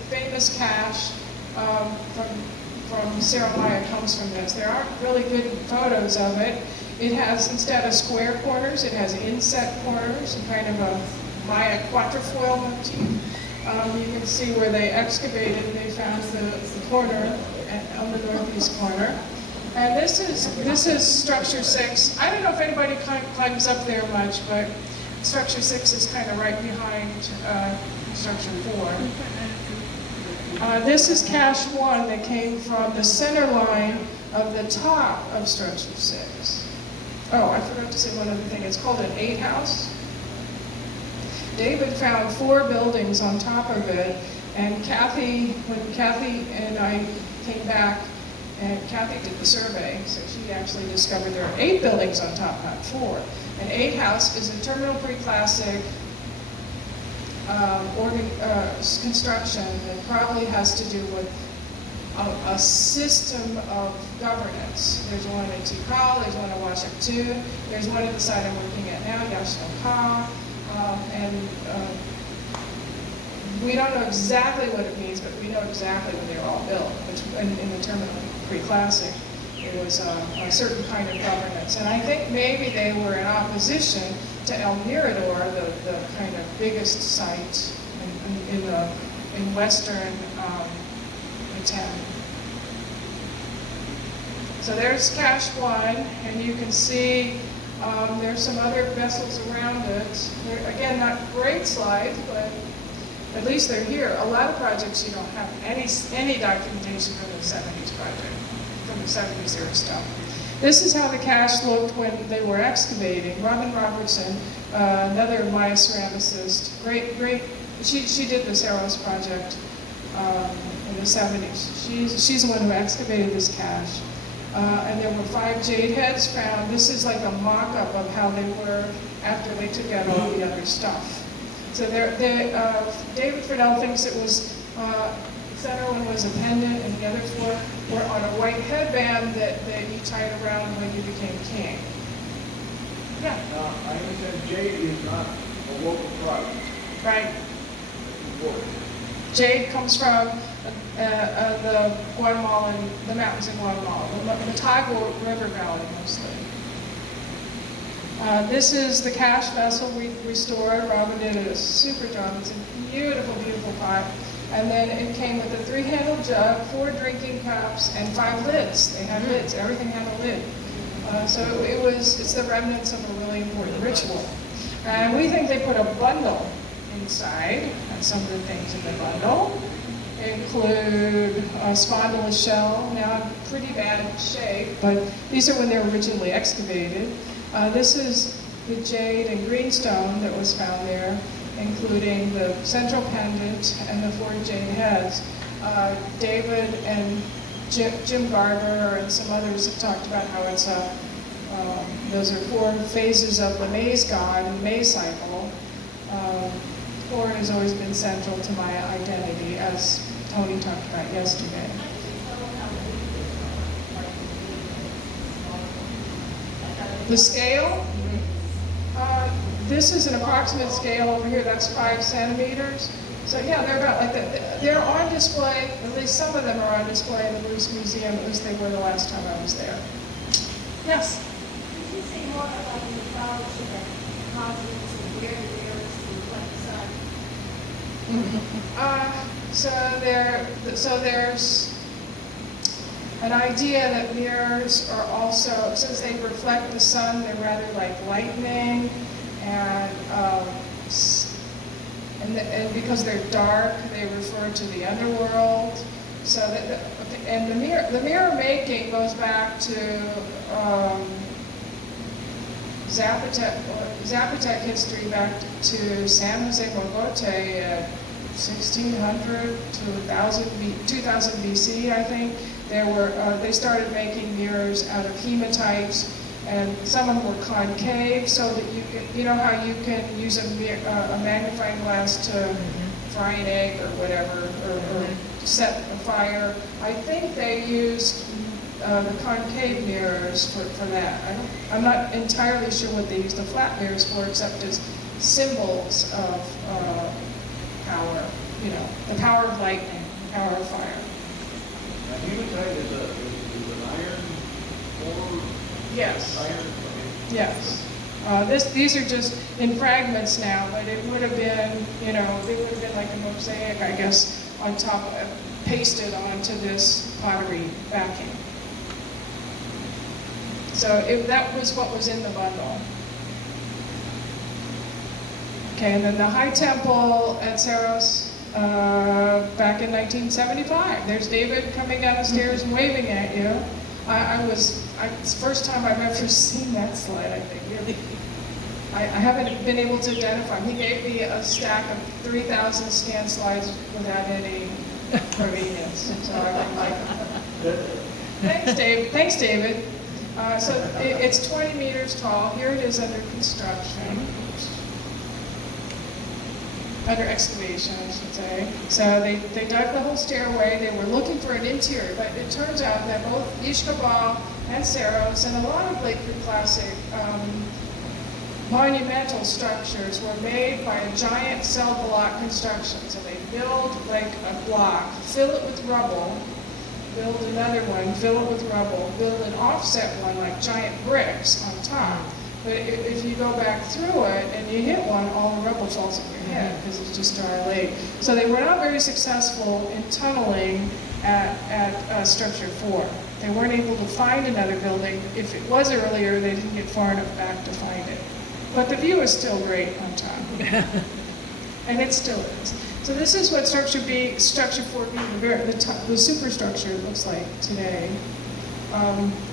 famous cache from Saramaya comes from this. There aren't really good photos of it. It has, instead of square corners, it has inset corners, and kind of a Maya quatrefoil motif. You can see where they excavated, they found the corner on the northeast corner. And this is structure 6. I don't know if anybody climbs up there much, but structure 6 is kind of right behind structure 4. This is cache 1 that came from the center line of the top of structure 6. Oh, I forgot to say one other thing. It's called an 8 house. David found 4 buildings on top of it, and when Kathy and I came back, and Kathy did the survey, so she actually discovered there are 8 buildings on top, not 4. An 8 house is a terminal preclassic construction that probably has to do with a system of governance. There's one in Tikal, there's one in Washington 2, there's one at the site I'm working at now, Yashnoka, and we don't know exactly what it means, but we know exactly when they were all built. In the terminal pre-classic, it was a certain kind of governance. And I think maybe they were in opposition to El Mirador, the kind of biggest site in western Latam. So there's cache 1, and you can see there's some other vessels around it. They're, again, not great slides, but At least they're here. A lot of projects, you don't have any documentation from the 70s project, from the 70s era stuff. This is how the cache looked when they were excavating. Robin Robertson, another Maya ceramicist, great, she did the Saros project in the 70s. She's the one who excavated this cache. And there were 5 jade heads found. This is like a mock-up of how they were after they took out all the other stuff. So David Friedel thinks it was, the center one was a pendant and the other 4 were on a white headband that you tied around when you became king. Yeah. Now, I understand jade is not a local product. Right. It's important. Jade comes from the Guatemalan, the mountains in Guatemala, the Tago River Valley mostly. This is the cache vessel we restored. Robin did a super job. It's a beautiful, beautiful pot. And then it came with a 3-handled jug, 4 drinking cups, and 5 lids. They had lids. Everything had a lid. So it's the remnants of a really important ritual. And we think they put a bundle inside, and some of the things in the bundle include a spondylus shell, now in pretty bad shape, but these are when they were originally excavated. This is the jade and greenstone that was found there, including the central pendant and the 4 jade heads. David and Jim Garber and some others have talked about how it's those are 4 phases of the maize god and maize cycle. Corn has always been central to my identity, as Tony talked about yesterday. The scale? This is an approximate scale over here. That's 5 centimeters. So yeah, they're about like that. They're on display. At least some of them are on display in the Belize Museum. At least they were the last time I was there. Yes. Could you say more about the mythology that causes and where the mirrors reflect the sun? So there's an idea that mirrors are also, since they reflect the sun, they're rather like lightning, and because they're dark, they refer to the underworld. So and the mirror making goes back to Zapotec history, back to San Jose Mogote at 1600 to 2000 BC, I think. They started making mirrors out of hematite, and some of them were concave, so that you know how you can use a magnifying glass to fry an egg or whatever, or set a fire. I think they used the concave mirrors for that. I'm not entirely sure what they used the flat mirrors for, except as symbols of power. You know, the power of lightning, the power of fire. Now, hematite is an iron ore? Yes. Iron? Yes. These are just in fragments now, but it would have been, you know, they would have been like a mosaic, I guess, on top, pasted onto this pottery backing. So that was what was in the bundle. Okay, and then the High Temple at Saros back in 1975. There's David coming down the stairs and waving at you. It's the first time I've ever seen that slide, I think, really. I haven't been able to identify him. He gave me a stack of 3,000 scan slides without any convenience, so I didn't like them. Thanks, David. So it's 20 meters tall. Here it is under construction. Under excavation, I should say. So they dug the whole stairway. They were looking for an interior, but it turns out that both Ishkabal and Saros and a lot of Lake Classic monumental structures were made by a giant cell block construction. So they build like a block, fill it with rubble, build another one, fill it with rubble, build an offset one like giant bricks on top. But if you go back through it and you hit one, all the rubble falls on your head because it's just dry lake. So they were not very successful in tunneling at Structure 4. They weren't able to find another building. If it was earlier, they didn't get far enough back to find it. But the view is still great on top. And it still is. So this is what structure 4B, the superstructure looks like today.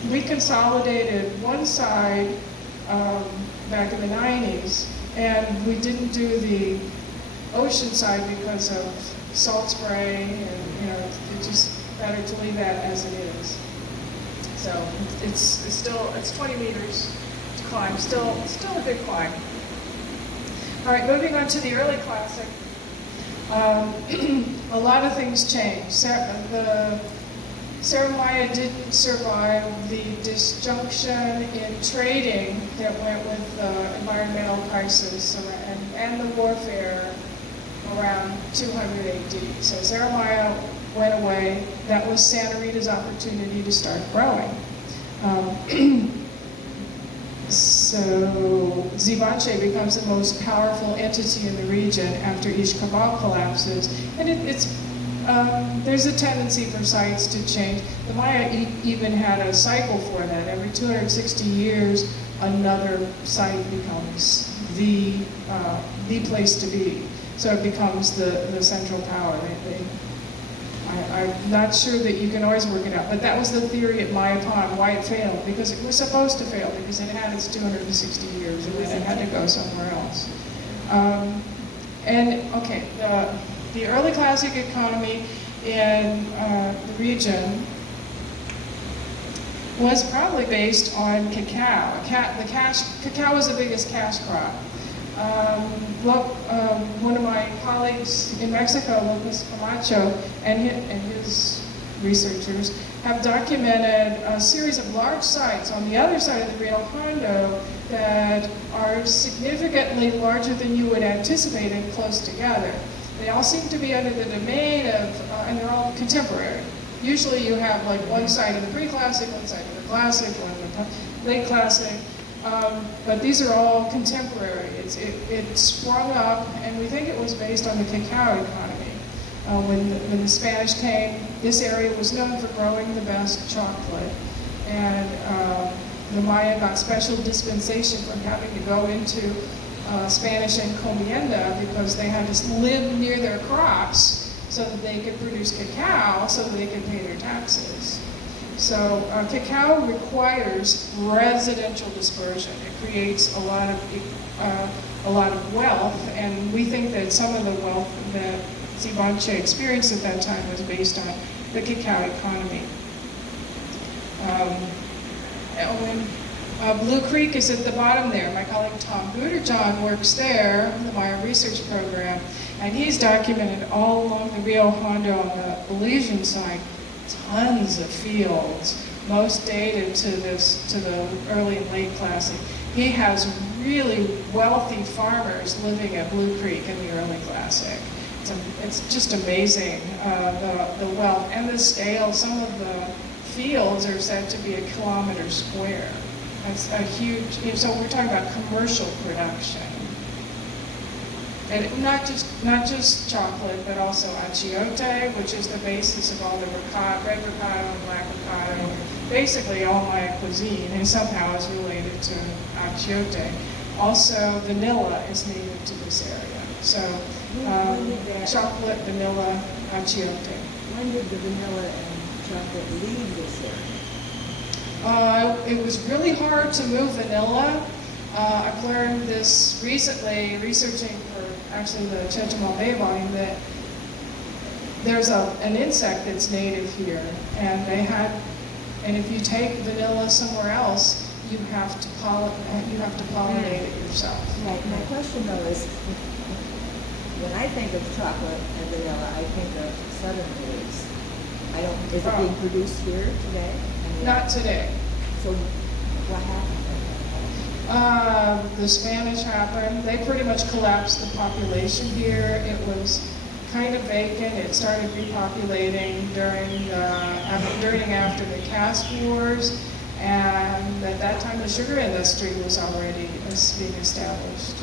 We consolidated one side back in the 90s, and we didn't do the ocean side because of salt spray, and it's just better to leave that as it is. So it's 20 meters to climb, still a good climb. All right, moving on to the early classic. A lot of things changed. The Saramaya didn't survive the disjunction in trading that went with the environmental crisis and the warfare around 200 AD. So Saramaya went away. That was Santa Rita's opportunity to start growing. So j7g8 becomes the most powerful entity in the region after Ishkabal collapses, and there's a tendency for sites to change. The Maya even had a cycle for that. Every 260 years, another site becomes the place to be. So it becomes the central power. I'm not sure that you can always work it out, but that was the theory at Mayapan, why it failed, because it was supposed to fail, because it had its 260 years, and then it had to go somewhere else. The early classic economy in the region was probably based on cacao. Cacao was the biggest cash crop. One of my colleagues in Mexico, Lucas Camacho, and his researchers have documented a series of large sites on the other side of the Rio Hondo that are significantly larger than you would anticipate and close together. They all seem to be under the domain of, and they're all contemporary. Usually you have like one side of the pre-classic, one side of the classic, one of the late classic. But these are all contemporary. It sprung up, and we think it was based on the cacao economy. When the Spanish came, this area was known for growing the best chocolate, and the Maya got special dispensation from having to go into Spanish encomienda because they had to live near their crops so that they could produce cacao so that they could pay their taxes. So cacao requires residential dispersion. It creates a lot of wealth, and we think that some of the wealth that j7g8 experienced at that time was based on the cacao economy. Blue Creek is at the bottom there. My colleague Tom Guterjohn works there, the Maya Research Program, and he's documented all along the Rio Hondo on the Belizean side tons of fields, most dated to the early and late classic. He has really wealthy farmers living at Blue Creek in the early classic. It's just amazing, the wealth and the scale. Some of the fields are said to be 1 kilometer square. That's a huge, so we're talking about commercial production. And not just chocolate, but also achiote, which is the basis of all the red ricotta and black ricotta. Basically, all Maya cuisine, and somehow is related to achiote. Also, vanilla is native to this area. So, chocolate, vanilla, achiote. When did the vanilla and chocolate leave this area? It was really hard to move vanilla. I've learned this recently, researching for actually the Chetumal Bay volume, that there's an insect that's native here, and if you take vanilla somewhere else, you have to pollinate it yourself. Right. My question though is, when I think of chocolate and vanilla, I think of southern Belize. Is it being produced here today? Not today. So what happened? The Spanish happened. They pretty much collapsed the population here. It was kind of vacant. It started repopulating during after the caste wars, and at that time the sugar industry was already being established.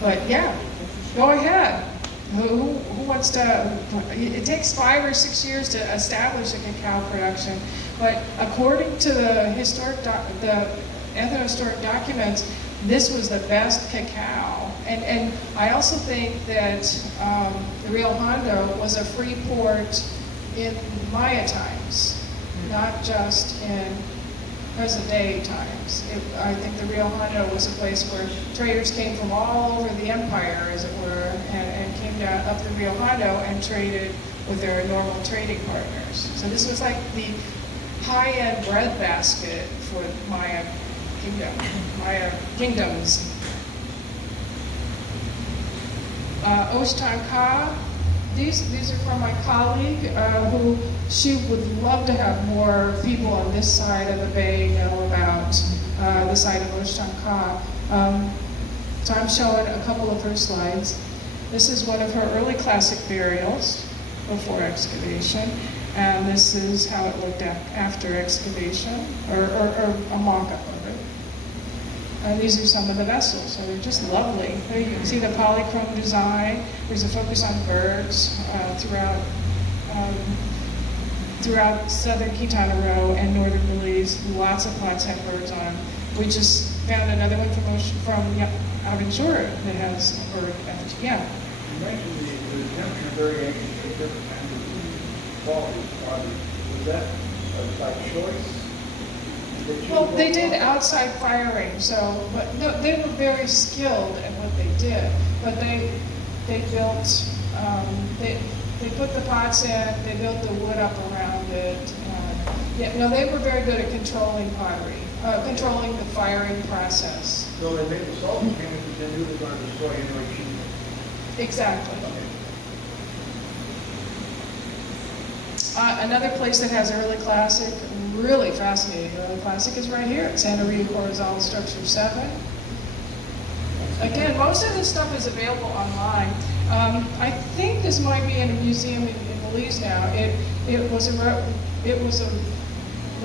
But yeah, go ahead. Who wants to? It takes 5 or 6 years to establish a cacao production, but according to the ethnohistoric documents, this was the best cacao, And I also think that the Rio Hondo was a free port in Maya times, not just in present day times. I think the Rio Hondo was a place where traders came from all over the empire, as it were, and came down up the Rio Hondo and traded with their normal trading partners. So this was like the high-end breadbasket for Maya kingdoms. Oshtanka, these are from my colleague, who she would love to have more people on this side of the bay know about the site of Oshtanka. So I'm showing a couple of her slides. This is one of her early classic burials before excavation, and this is how it looked after excavation, or a mock-up of it. And these are some of the vessels, so they're just lovely. There you can see the polychrome design. There's a focus on birds throughout southern Quintana Roo and northern Belize. Lots of plots have birds on them. We just found another one from Aventura that has a bird effigy. Yeah. You mentioned the temperature variation for different kinds of qualities. Was that by choice? Well, they did outside firing, so, but no, they were very skilled at what they did. But they built, they put the pots in, they built the wood up around it. Yeah, no, they were very good at controlling pottery, controlling the firing process. So they made the salt containers, but they knew they were going to destroy anyway cheap. Exactly. Another place that has early classic, really fascinating early classic, is right here at Santa Rita Corozal, Structure 7. Again, most of this stuff is available online. I think this might be in a museum in Belize now. It was a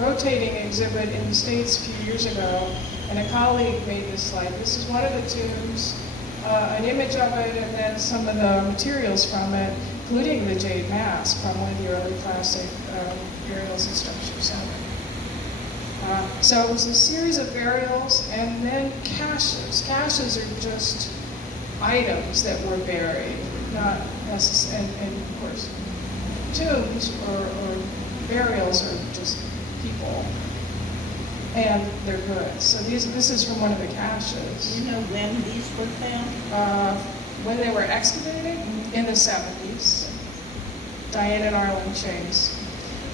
rotating exhibit in the States a few years ago, and a colleague made this slide. This is one of the tombs, an image of it, and then some of the materials from it, including the jade mask from one of the early classic burials in Structure 7. So it was a series of burials and then caches. Caches are just items that were buried, not necessarily, and of course, tombs or burials are just people, and they're goods. So this is from one of the caches. Do you know when these were found? When they were excavated in the 70s, Diane and Arlen Chase.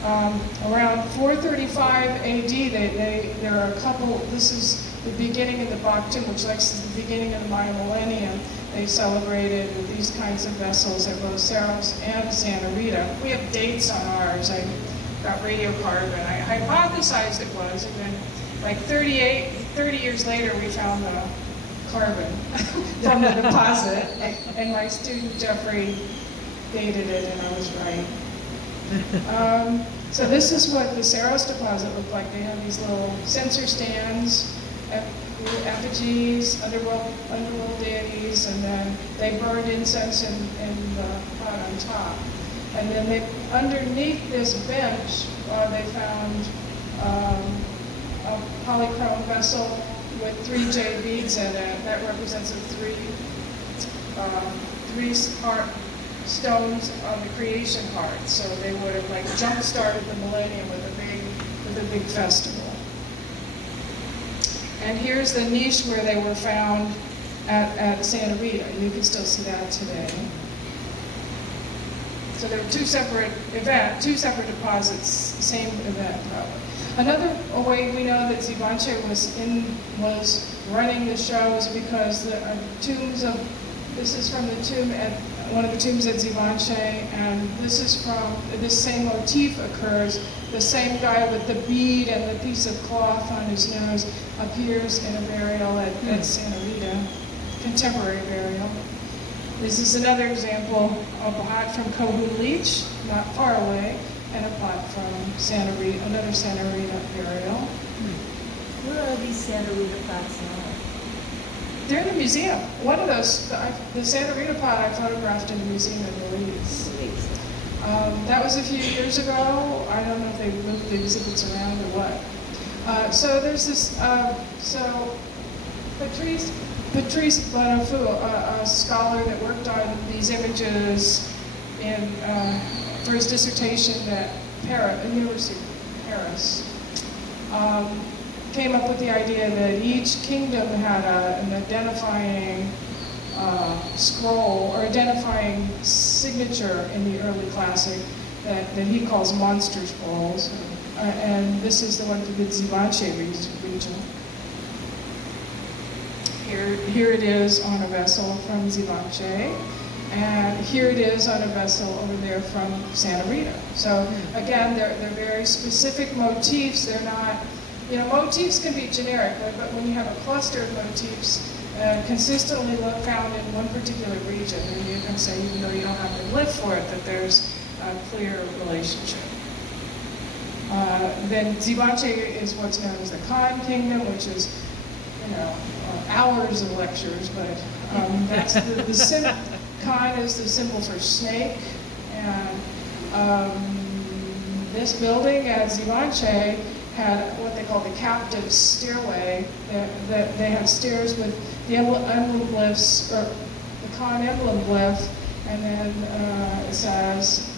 Around 435 AD, there are a couple, this is the beginning of the Bach tomb, which is the beginning of the Maya Millennia. They celebrated with these kinds of vessels at both Cerros and Santa Rita. We have dates on ours. I got radiocarbon. I hypothesized it was, and then like 30 years later, we found the carbon from the deposit, and my student Jeffrey dated it, and I was right. So this is what the Cerros deposit looked like. They have these little sensor stands, effigies, underworld deities, and then they burned incense in the pot on top. And then underneath this bench, they found a polychrome vessel with 3 jade beads in it. That represents three stones on the creation heart. So they would have like jump-started the millennium with a big festival. And here's the niche where they were found at Santa Rita. You can still see that today. So there were two separate deposits, same event probably. Another way we know that Zivanche was running the show is because the tombs of, this is from the tomb at, one of the tombs at Zivanche, and this is from, this same motif occurs. The same guy with the bead and the piece of cloth on his nose appears in a burial at Santa Rita, contemporary burial. This is another example of a pot from Kohut Leach, not far away, and a pot from Santa Rita, another Santa Rita burial. Where are these Santa Rita pots now? They're in the museum. One of those, the Santa Rita pot I photographed in the museum in Belize. That was a few years ago. I don't know if they moved the exhibits around or what. So there's this, so Patrice Patrice Bonafu, a scholar that worked on these images for his dissertation at University of Paris, came up with the idea that each kingdom had an identifying scroll or identifying signature in the early classic that he calls monster scrolls. And this is the one for the Zivache region. Here it is on a vessel from Zivache, and here it is on a vessel over there from Santa Rita. So again, they're very specific motifs. They're not, motifs can be generic, but when you have a cluster of motifs consistently found in one particular region, then you can say, even though you don't have to live for it, that there's a clear relationship. Then Zivache is what's known as the Khan Kingdom, which is, hours of lectures, but that's the symbol. Khan is the symbol for snake, and this building at Zivache had what they call the captive stairway. That they had stairs with the emblem glyphs, or the Khan emblem glyph, and then it says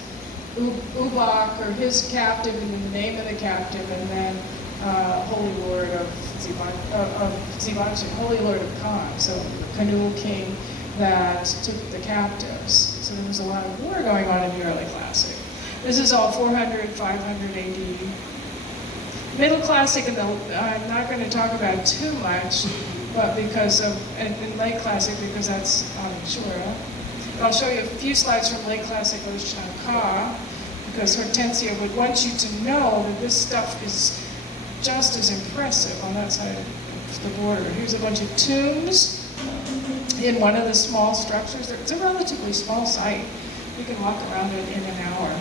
Ubak, or his captive, and then the name of the captive, and then Holy Lord of Zivache, Holy Lord of Khan, so the Canoe king that took the captives. So there was a lot of war going on in the early classic. This is all 400, 500 AD. Middle classic, I'm not going to talk about too much, but because of, and late classic, because that's on Shura. I'll show you a few slides from late classic Oshanka, because Hortensia would want you to know that this stuff is just as impressive on that side of the border. Here's a bunch of tombs in one of the small structures. It's a relatively small site. You can walk around it in an hour.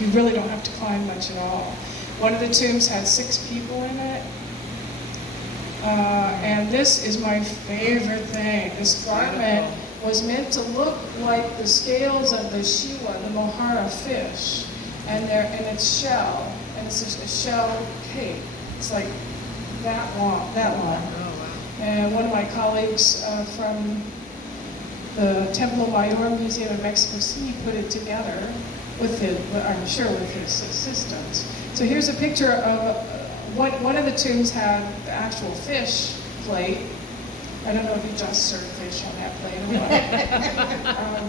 You really don't have to climb much at all. One of the tombs had 6 people in it. And this is my favorite thing. This garment was meant to look like the scales of the Shiwa, the Mohara fish, and its shell. And it's just a shell cape. It's like that long. And one of my colleagues from the Templo Mayor Museum of Mexico City put it together with I'm sure with his assistants. So here's a picture of one of the tombs had the actual fish plate. I don't know if he just served fish on that plate or what.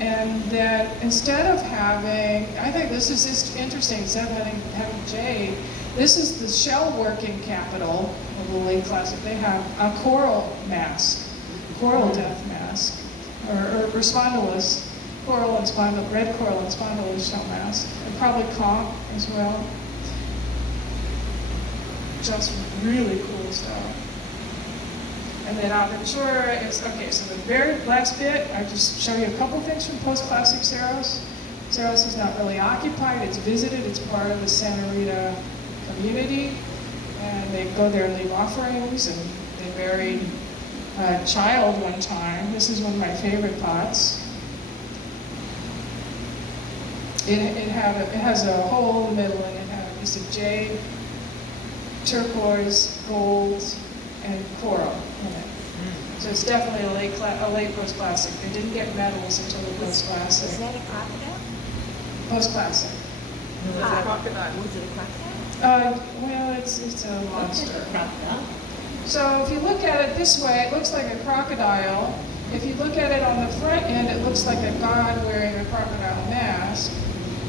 And then instead of having, I think this is just interesting, instead of having jade, this is the shell working capital of the late classic. They have a coral mask, coral death mask, or spondylus, coral and spondylus, red coral and spondylus shell mask, and probably conch as well. Just really cool stuff. And then Aventura is, okay, so the very last bit, I just show you a couple things from post-classic Cerros. Cerros is not really occupied, it's visited, it's part of the Santa Rita community. And they go there and leave offerings, and they buried a child one time. This is one of my favorite pots. It has a hole in the middle, and it had a piece of jade, turquoise, gold, and coral in it. So it's definitely a late post-classic. They didn't get medals until the post-classic. Is that a crocodile? Post-classic. Was it a crocodile? Well, it's a monster. Crocodile. So if you look at it this way, it looks like a crocodile. If you look at it on the front end, it looks like a god wearing a crocodile mask.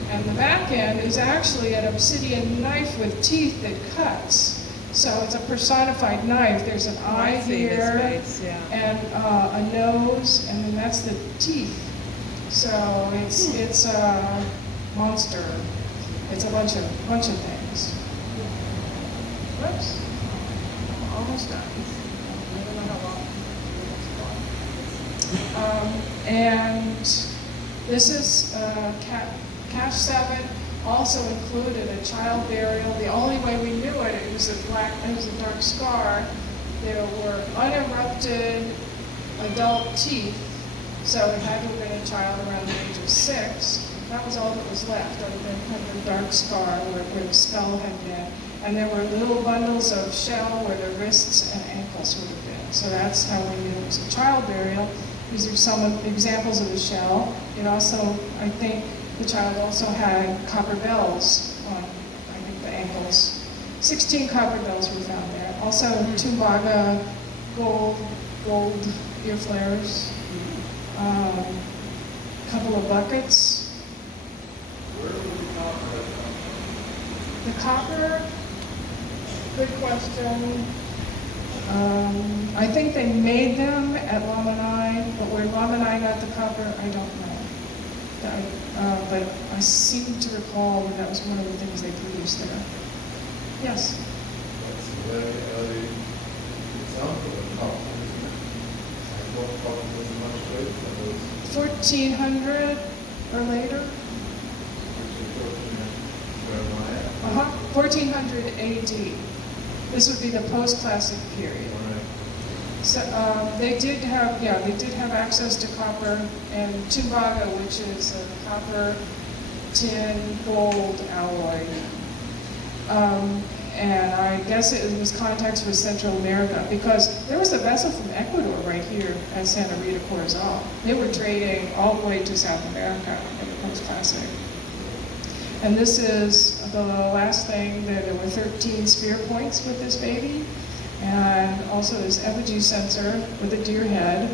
And the back end is actually an obsidian knife with teeth that cuts. So it's a personified knife. There's an eye here, and a nose, and then that's the teeth. So it's a monster. It's a bunch of things. Whoops, almost done. I don't know how long. And this is Cache 7. Also included a child burial. The only way we knew it, it was a dark scar. There were unerupted adult teeth, so it had to have been a child around the age of 6. That was all that was left, other than kind of a dark scar where the skull had been. And there were little bundles of shell where the wrists and ankles would have been. So that's how we knew it was a child burial. These are some of examples of the shell. It also, I think, the child also had copper bells on, I think, the ankles. 16 copper bells were found there. Also, Tumbaga gold ear flares. A couple of buckets. Where would the copper come The copper, good question. I think they made them at Lamanai, but where Lamanai got the copper, I don't know. But I seem to recall that was one of the things they produced there. Yes? That's a very early example of copper, isn't it? Like what copper was much greater than those 1400 or later? which are talking about Jeremiah. 1400 AD. This would be the post-classic period. Right. So they did have access to copper and Tumbaga, which is a copper, tin, gold alloy. And I guess it was contacts with Central America because there was a vessel from Ecuador right here at Santa Rita, Corozal. They were trading all the way to South America in the post-classic. And this is the last thing. There were 13 spear points with this baby. And also this effigy censer with a deer head,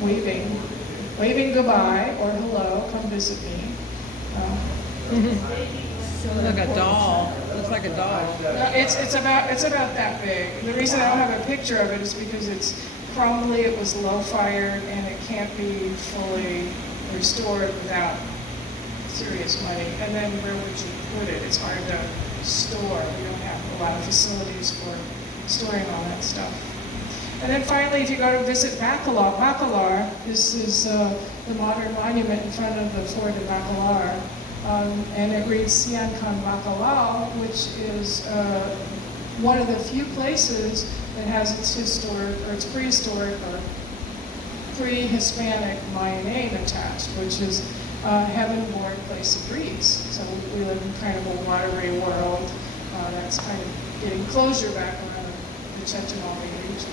waving goodbye or hello, come visit me. Like a doll. Looks like a doll. It's about that big. The reason I don't have a picture of it is because it's probably it was low fired and it can't be fully restored without serious money. And then where would you put it? It's hard to store. We don't have a lot of facilities for storing all that stuff. And then finally, if you go to visit Bacalar, this is the modern monument in front of the fort of Bacalar, and it reads Sian Kan Bacalao, which is one of the few places that has its historic, or its prehistoric, or pre-Hispanic Mayan name attached, which is heaven-born place of breeze. So we live in kind of a watery world that's kind of getting closure back around the Chetumal Bay region.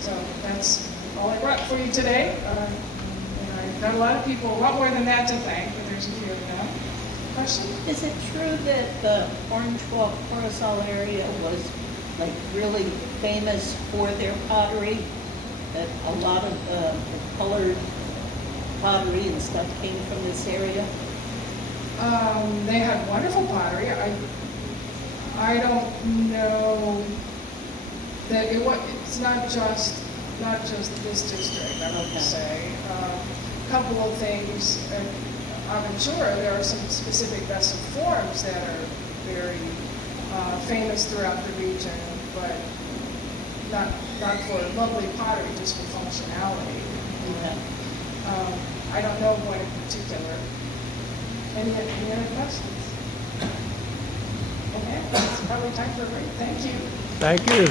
So that's all I brought for you today. And I've got a lot of people, a lot more than that to thank, but there's a few of them. Question? Is it true that the Orange Walk Corozal area was like really famous for their pottery? That a lot of the colored pottery and stuff came from this area? They had wonderful pottery. I don't know that it's not just this district, I would say. A couple of things. I'm sure there are some specific vessel forms that are very famous throughout the region, but not for lovely pottery, just for functionality. Okay. I don't know one in particular. Any other questions? Okay, it's probably time for a break. Thank you. Thank you.